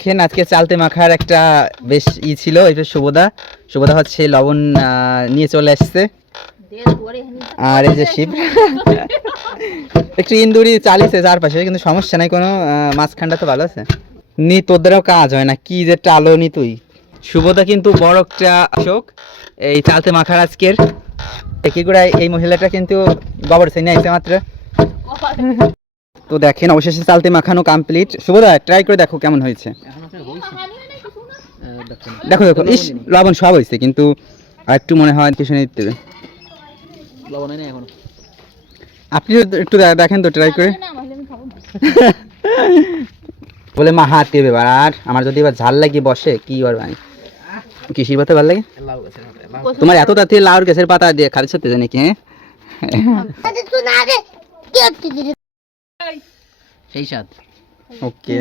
আজকে চালতে মাখার একটা বেশ ছিল, এটা শুভদা হচ্ছে লবণ নিয়ে চলে আসছে। আর এই যে শিব একটু ইন্দুরি চালিয়েছে চারপাশে, কিন্তু সমস্যা নাই কোনো, মাঝখানটা তো ভালো আছে। নি তোদেরও কাজ হয় না, কি যে টালো নি তুই। শুভদা কিন্তু বড় একটা শোক এই চালতে মাখার আজকের। কি করে এই মহিলাটা কিন্তু গোবর চিনে আইছে মাত্র। তো দেখেন অবশেষে চালতে মাখানো কমপ্লিট। শুভদা ট্রাই করে দেখো কেমন হয়েছে। দেখো দেখো, ইস লবণ সব হয়েছে, কিন্তু আর একটু মনে হয় কিছু নিতে হবে। আপনি একটু দেখেন তো ট্রাই করে। বলে মা হাত দেবে এবার, আর আমার যদি এবার ঝাল লাগিয়ে বসে কি করবে। আমি কৃষির পাতা ভালো লাগে তোমার? এত তাতে লাউর গাছের পাতা দিয়ে খালি সাথে জানি কি? হ্যাঁ সেই স্বাদ। ওকে।